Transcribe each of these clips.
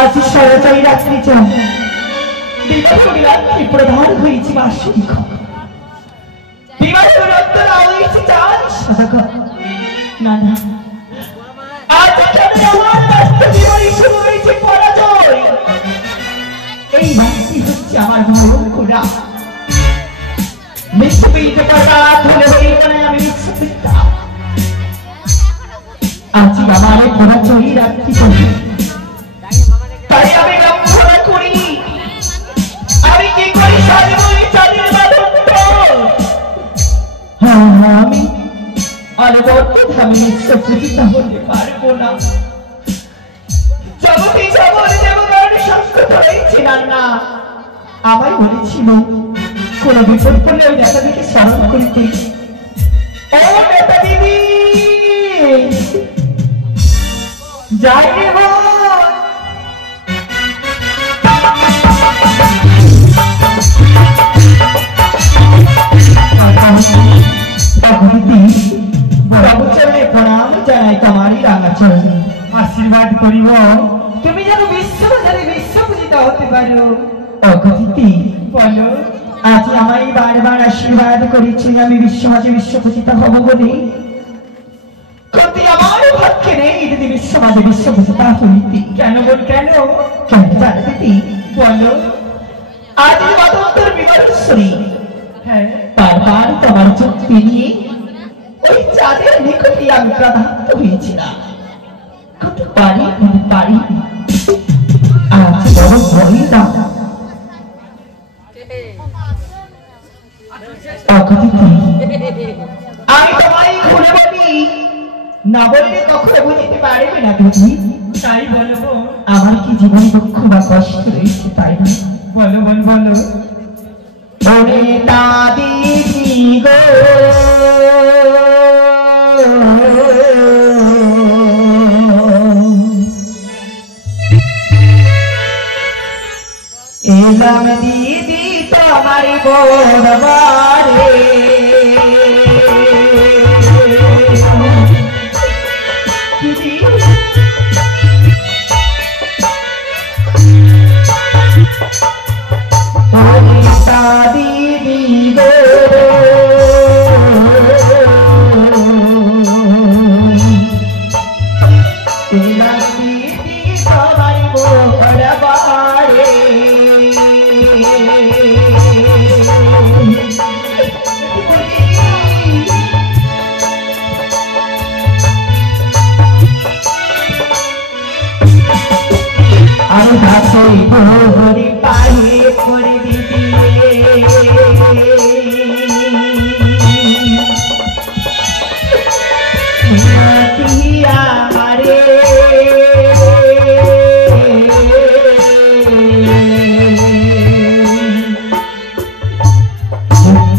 আজ সরচাই রাত্রি চান বিবাহের রাত্রি প্রধান হয়েছি বাসিক বিবাহের রত্তরা হয়েছি চান সাধক না না আজ কেন আমার ব্যস্ত জীবনে শুরু হয়েছে পরাজয় এই রাত্রি হচ্ছে আমার মরণ করা মিশ্রপিত প্রকাশ হলে হইব না আমি মিশ্রপিতা আজ আমার পরাজয় রাত্রি তাই আমি লক্ষ্য করি আমি কি করি সাজবই চাঁদের বাদন্ত আমি অনবরত আমি নিঃসপ্রতিতা হতে পারবো না জগতে জগৎ দেবতার সংস্কৃত হয়েছিলাম না আমায় বলেছিল কোন বিপদ পড়লে ওই নেতা দিকে স্মরণ করিতে ও নেতা দিদি যাই রে প্রণাম জানাই তোমারই রাঙাচরণে আশীর্বাদ করিব তুমি যেন বিশ্ববাজারে বিশ্বপূজিত হতে পারো অগতিতে বলো আজ আমায় বারবার আশীর্বাদ করেছি আমি বিশ্বমাঝে বিশ্বপূজিত হব বলে কিন্তু আমার ভাগ্যে নেই যদি বিশ্বমাঝে বিশ্বপূজিত হইতে কেন বল কেন কেন জানো দিদি বলো আজ মাতন্তর বিবাহশ্রী হ্যাঁ বারবার তোমার যুক্তি নিয়ে ওই চাঁদের নিকটে আমি প্রাধান্য হয়েছিলাম কিন্তু পারি আজ বড় ভয় না আমি তোমায় খুলে বলি না বললে কখনো বুঝতে পারবে না তুমি তাই বলবো আমার কি জীবন দুঃখ বা কষ্ট রয়েছে তাই না বলো বলো বলো ওরে দাদি গো এলাম দিদি তোমার বড়বারে দিদি দিদি গো আমি ভাষাই ভরি পায়ে করে দিদি আমারে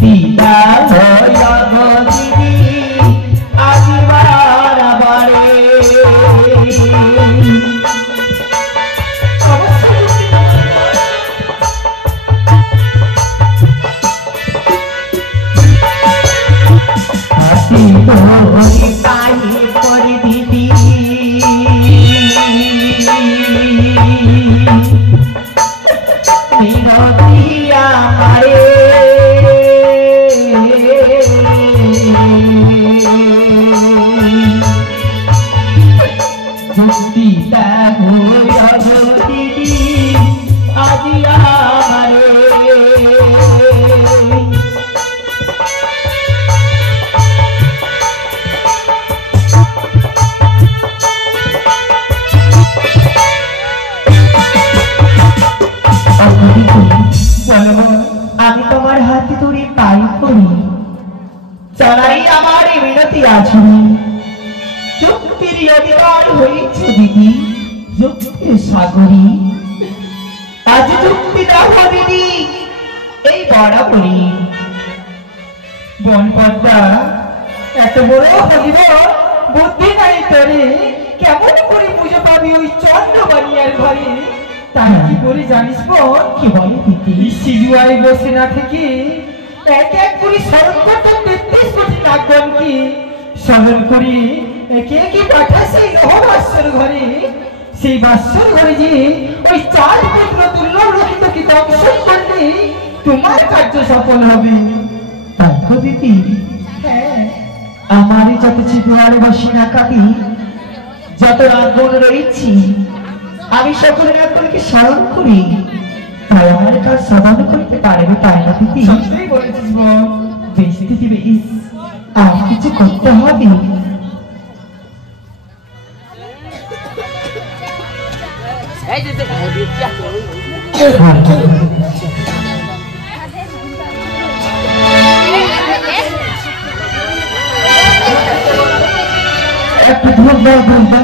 দিদা দিদি আজ বারে পায়ে করে দিদি দিদা দিদি আজ আমারে আমি তোমার হাতে ধরে পাই করি চালাই আমার মিনতি আছুরি যুক্তির অধিকার হয়েছে দিদি যুক্তির সাগরী আজ যুক্তি দেখো দিদি এই বরাবরই বনপদ্মা এত বড় হলিব বুদ্ধি নাই তোরে কেমন করে পুজো পাবি ওই চন্দ্রবানিয়ার ঘরে তাই কি করে জানিস বোন কি বলে দিদি সিজুয়ায় বসে না থেকে এক এক করে স্মরণ করতে 33 কোটি নাগগণ কি স্মরণ করি একে একে পাঠাইছে নহবাসর ঘরে সেই বাসর ঘরে যে ওই 4 পুত্র তুল্য রোহিতকে দংশন করলে তোমার কার্য সফল হবে। তাই তো দিদি, হ্যাঁ, আমারই যত চিৎকার বসে না কাটি, যত রাগন রয়েছি, আমি সকলের রাগনকে স্মরণ করি, তাই আমার কাজ সমাধান করতে পারবে, তাই না দিদি? সত্যিই বলেছিস বোন। বেশ দিদি বেশ, আর কিছু করতে হবে। একটু ধরবা ধরবা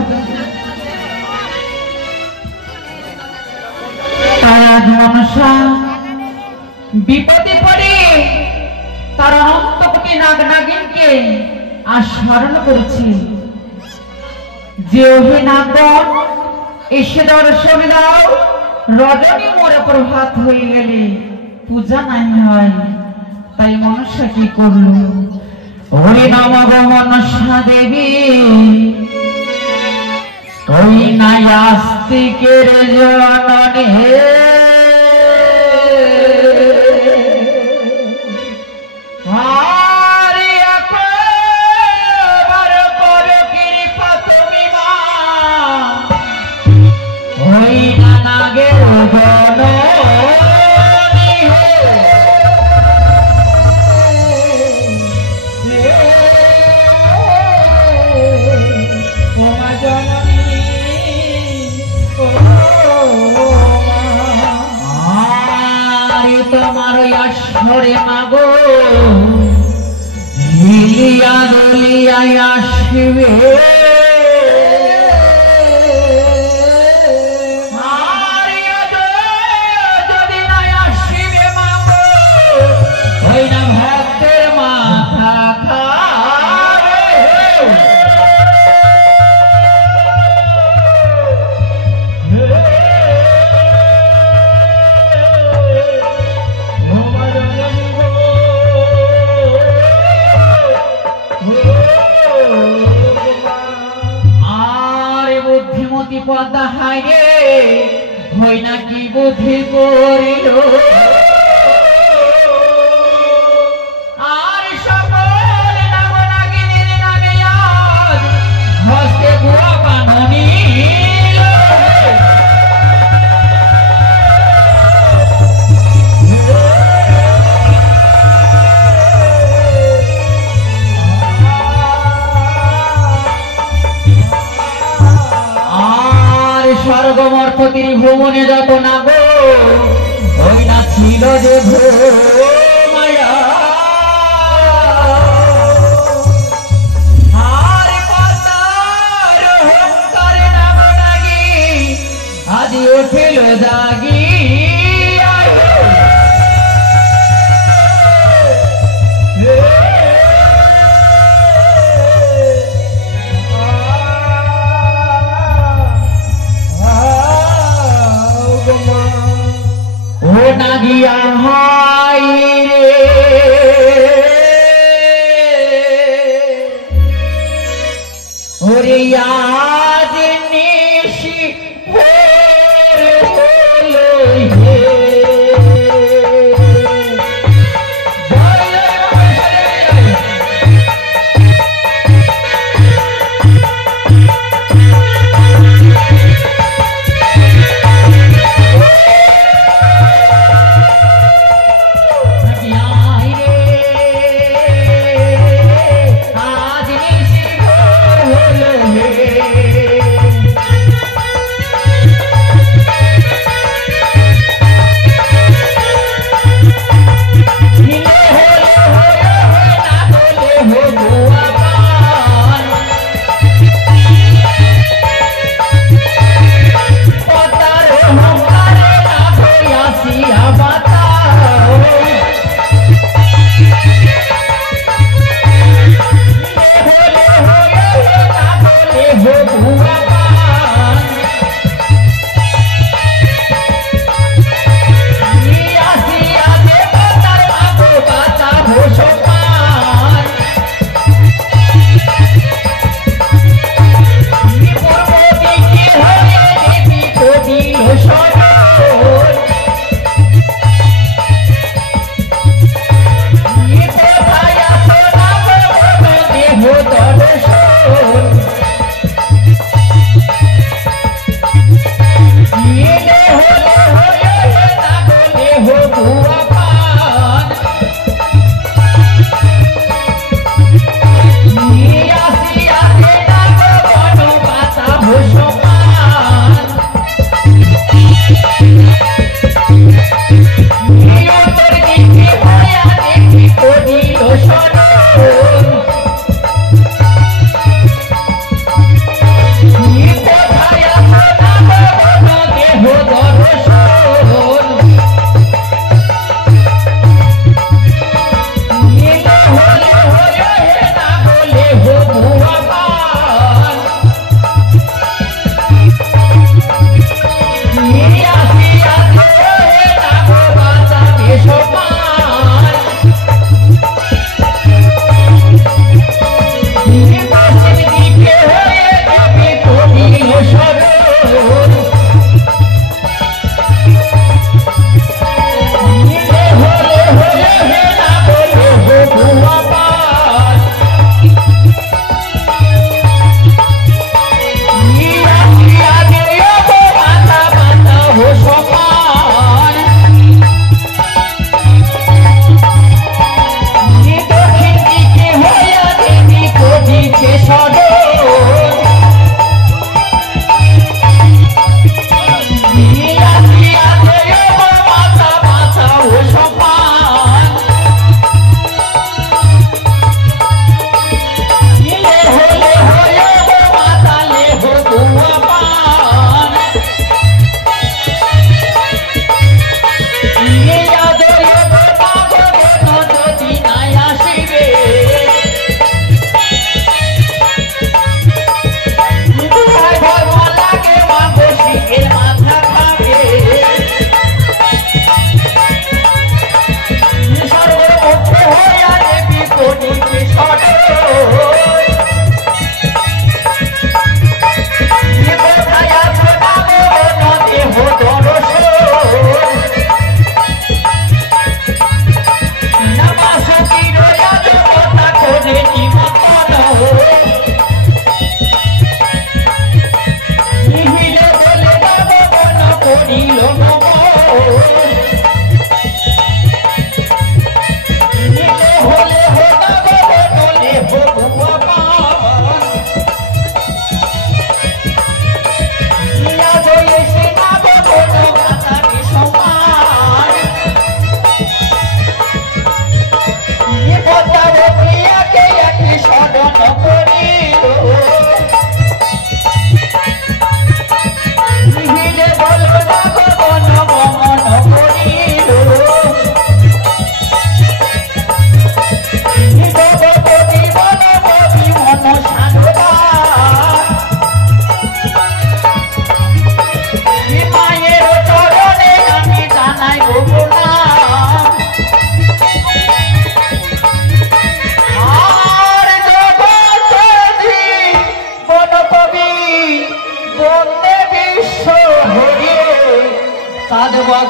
মনসা বিপদে পড়ে তার অনন্ত কোটি নাগ নাগিনকে আর স্মরণ করেছে যে ওহে নাগন এসে দর্শন দাও, রজনী মোরে প্রভাত হয়ে গেলে পূজা নাই হয়। তাই মনসা কি করলো, ওরে নমঃ মনসা দেবী, তুই নাই আস্তিকের জননী, মাগো হিলিয়া দলিয়া আসবে, যদি না আসবে মাগো ওই না ভক্তের মাথা খাবে। পদ্মা হাইরে হই না কি বুদ্ধি করিল, আর সকল নাগ নাগিনীর নামে আজ হস্তে গুয়া পান নিল। স্বর্গমর্ত ত্রিভুবনে যত নাগ ওই না ছিল যে মায়া, আর পাতার অহংকারে নাগ নাগি আদি উঠিল জাগি। নাগিয়া হয়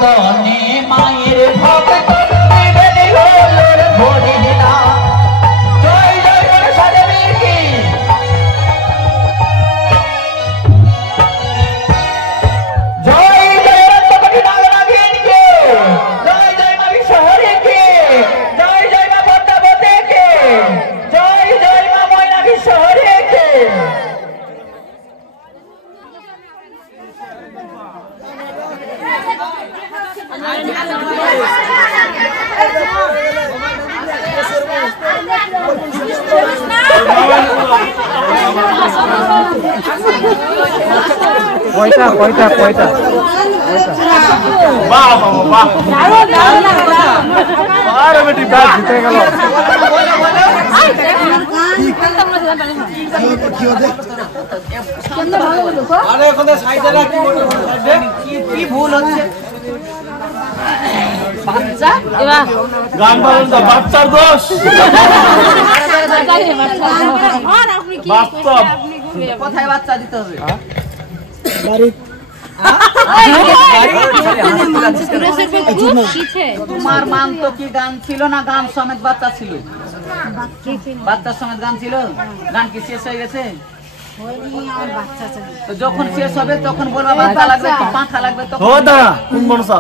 গনে মায়ের ভক্ত নিবেদন হলো ভরি দিলা জয় জয় মনসা দেবীর কি জয় জয় রত্নকটি নাগনাগিন কে জয় জয় মা বিশ্বহরি কে জয় জয় মা পদ্মাবতী কে জয় জয় মা ময়না বিশ্বহরি কে কয়টা কয়টা কয়টা বাহ বাবা বাহ আরে বেটি ব্যাট জিতে গেল আরে ওখানে সাইডে রাখি কি ভুল হচ্ছে বাচ্চা এবার গান বলেন তো বাচ্চার দোষ বাস্তব কোথায় বাচ্চা দিতে হবে তোমার মান তো কি গান ছিল না গান সমেত বাচ্চা ছিল বাচ্চা সমেত গান ছিল গান কি শেষ হয়ে গেছে তো যখন শেষ হবে তখন বলবা বাচ্চা লাগবে কি পাঁঠা লাগবে তখন ও দা কোন মনসা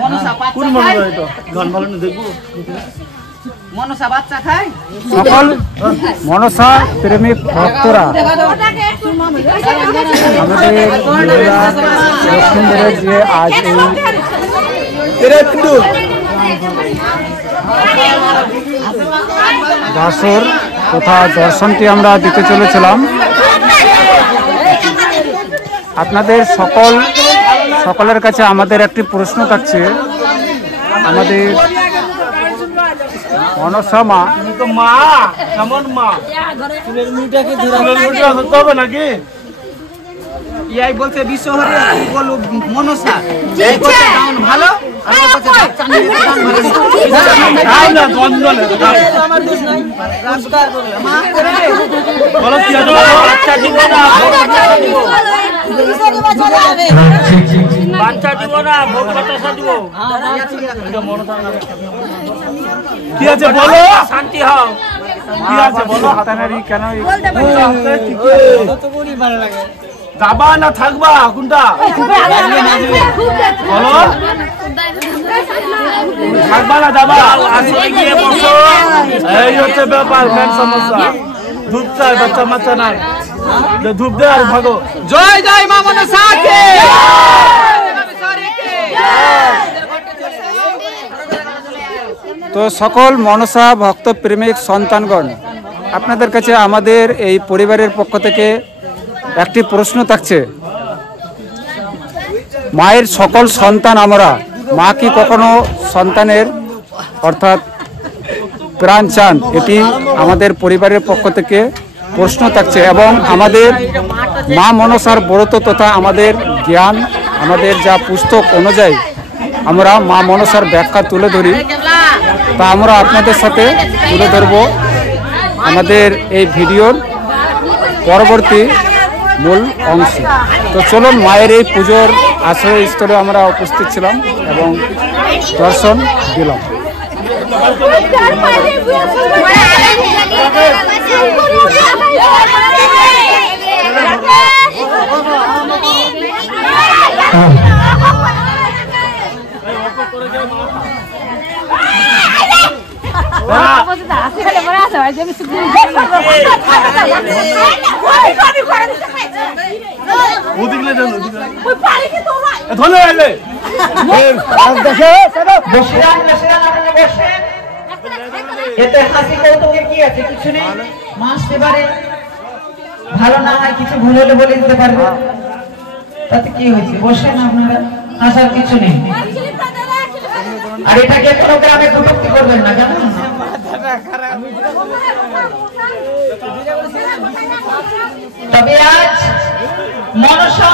মনসা কোন বাচ্চা খায় মনসা এটা গান বলেন দেখবো মনসা বাচ্চা খায় সকল মনসা প্রেমিক ভক্তরা আমাদের লক্ষ্মীপুরের যে আজ এই বাসর তথা দর্শনটি আমরা দিতে চলেছিলাম আপনাদের সকলের কাছে আমাদের একটি প্রশ্ন থাকছে আমাদের মনসা মা তো মা কেমন মা চুলের মুড়িটাকে ধরতে হবে নাকি ইয়াই বলতে বিশ্বহরি বলো মনসা এই বলতে গান ভালো আর ও বলতে বাচ্চা নিয়ে গান ভালো না দ্বন্দ্ব আমার দোষ নাই রাজকার বলে মা বলো কি আছে বাচ্চা দিব না বাচ্চা দিব না ভোট বাতাসা দিব কি আছে বলো শান্তি হও কি আছে বলো হাতানারি কেন যাবা না থাকবা কোনটা বলো থাকবা না যাবা আসলে গিয়ে বসো এই হচ্ছে ব্যাপার মেন সমস্যা ধূপ চাই বাচ্চা মাচ্চা নাই ধূপ দে আর ভাগো জয় জয় মা মনসা কে তো সকল মনসা ভক্ত প্রেমিক সন্তানগণ আপনাদের কাছে আমাদের এই পরিবারের পক্ষ থেকে একটি প্রশ্ন থাকছে মায়ের সকল সন্তান আমরা মা কি কখনো সন্তানের অর্থাৎ প্রাণ চান এটি আমাদের পরিবারের পক্ষ থেকে প্রশ্ন থাকছে এবং আমাদের মা মনসার ব্রত তথা আমাদের জ্ঞান আমাদের যা পুস্তক অনুযায়ী আমরা মা মনসার ব্যাখ্যা তুলে ধরি তা আমরা আপনাদের সাথে তুলে ধরব আমাদের এই ভিডিওর পরবর্তী মূল অংশ। তো চলুন মায়ের এই পুজোর আশ্রয়স্থলে আমরা উপস্থিত ছিলাম এবং দর্শন দিলাম। এতে হাসি কৌতুকের কি আছে? কিছু নেই। মাসতে পারে, ভালো না হয় কিছু ভুল হলে বলে দিতে পারবে, তাতে কি হয়েছে? বসেন আপনারা, আসার কিছু নেই। আর এটাকে কোনো গ্রামে কটূক্তি করবেন না, জানেন না? তবে আজ মনসা